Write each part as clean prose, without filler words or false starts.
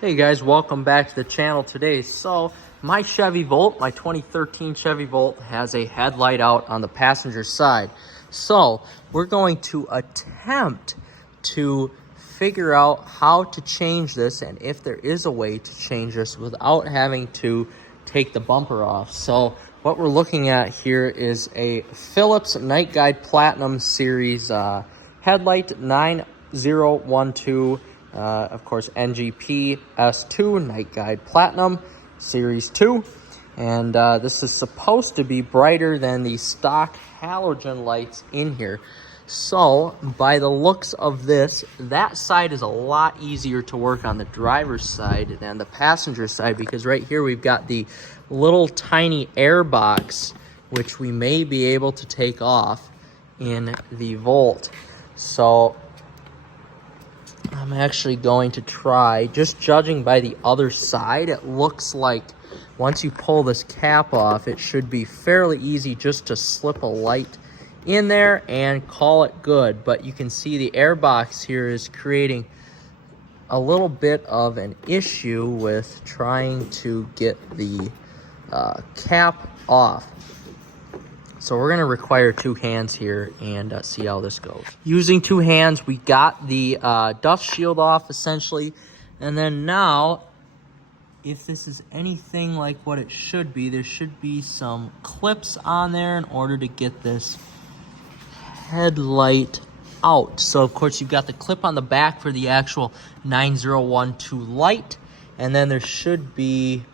Hey guys, welcome back to the channel today. So my Chevy Volt, my 2013 Chevy Volt, has a headlight out on the passenger side. So we're going to attempt to figure out how to change this and if there is a way to change this without having to take the bumper off. So what we're looking at here is a Phillips Night Guide Platinum Series headlight 9012. Of course, NGP S2 Night Guide Platinum Series 2. And this is supposed to be brighter than the stock halogen lights in here. So, by the looks of this, that side is a lot easier to work on the driver's side than the passenger side, because right here we've got the little tiny air box, which we may be able to take off in the Volt. So I'm actually going to try, just judging by the other side, it looks like once you pull this cap off, it should be fairly easy just to slip a light in there and call it good. But you can see the air box here is creating a little bit of an issue with trying to get the cap off. So we're going to require two hands here and see how this goes. Using two hands, we got the dust shield off essentially. And then now, if this is anything like what it should be, there should be some clips on there in order to get this headlight out. So of course you've got the clip on the back for the actual 9012 light. And then there should be,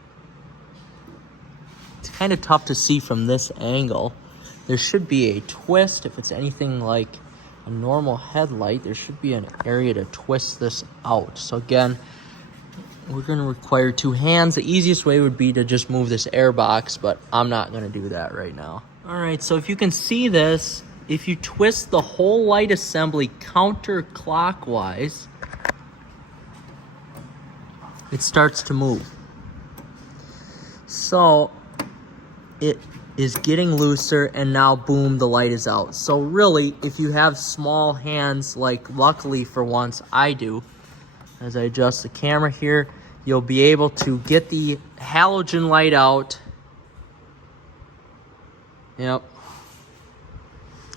it's kind of tough to see from this angle, there should be a twist. If it's anything like a normal headlight, there should be an area to twist this out. So again, we're going to require two hands. The easiest way would be to just move this air box, but I'm not going to do that right now. All right, so if you can see this, if you twist the whole light assembly counterclockwise, it starts to move. So it is getting looser, and now boom, the light is out. So really, if you have small hands, like luckily for once I do, as I adjust the camera here, you'll be able to get the halogen light out. Yep.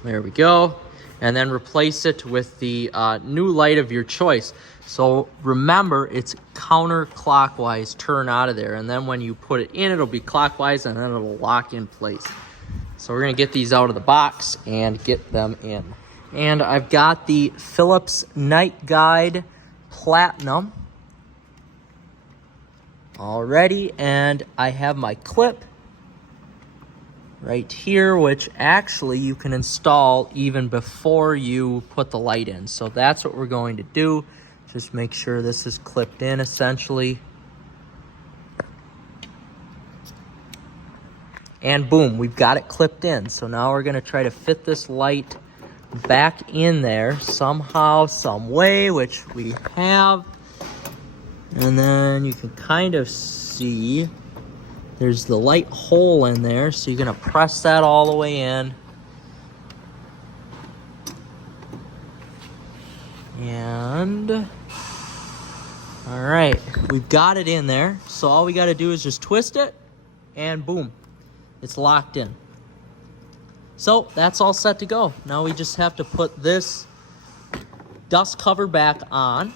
There we go. And then replace it with the new light of your choice. So remember, it's counterclockwise turn out of there. And then when you put it in, it'll be clockwise, and then it'll lock in place. So we're going to get these out of the box and get them in. And I've got the Phillips Night Guide Platinum already. And I have my clip right here, which actually you can install even before you put the light in. So that's what we're going to do. Just make sure this is clipped in essentially. And boom, we've got it clipped in. So now we're going to try to fit this light back in there somehow, some way, which we have. And then you can kind of see there's the light hole in there, so you're going to press that all the way in. And, all right, we've got it in there. So all we got to do is just twist it, and boom, it's locked in. So that's all set to go. Now we just have to put this dust cover back on.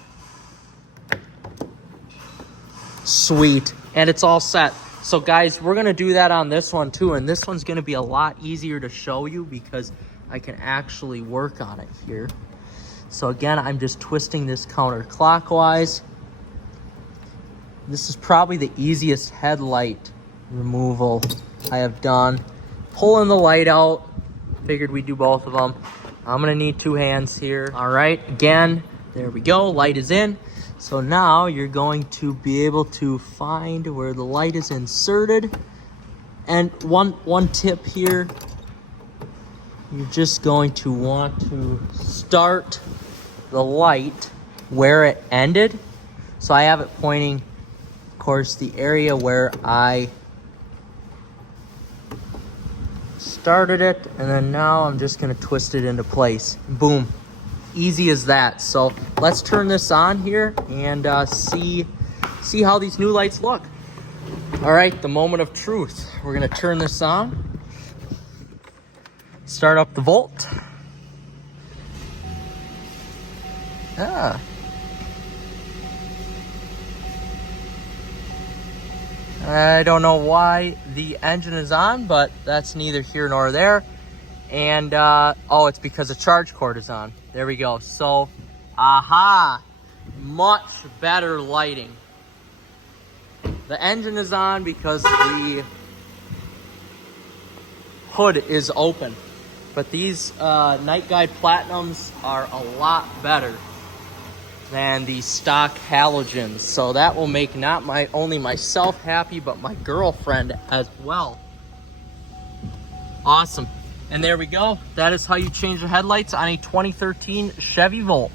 Sweet, and it's all set. So guys, we're going to do that on this one too, and this one's going to be a lot easier to show you because I can actually work on it here. So again, I'm just twisting this counterclockwise. This is probably the easiest headlight removal I have done. Pulling the light out, figured we'd do both of them. I'm going to need two hands here. All right, again, there we go, light is in. So now you're going to be able to find where the light is inserted. And one tip here, you're just going to want to start the light where it ended. So I have it pointing, of course, the area where I started it. And then now I'm just going to twist it into place. Boom. Easy as that. So let's turn this on here and see see how these new lights look. All right, the moment of truth. We're gonna turn this on. Start up the Volt. Ah. I don't know why the engine is on, but that's neither here nor there. And, oh, it's because the charge cord is on. There we go. So, aha, much better lighting. The engine is on because the hood is open. But these Night Guide Platinums are a lot better than the stock halogens. So that will make not only myself happy, but my girlfriend as well. Awesome. And there we go. That is how you change the headlights on a 2013 Chevy Volt.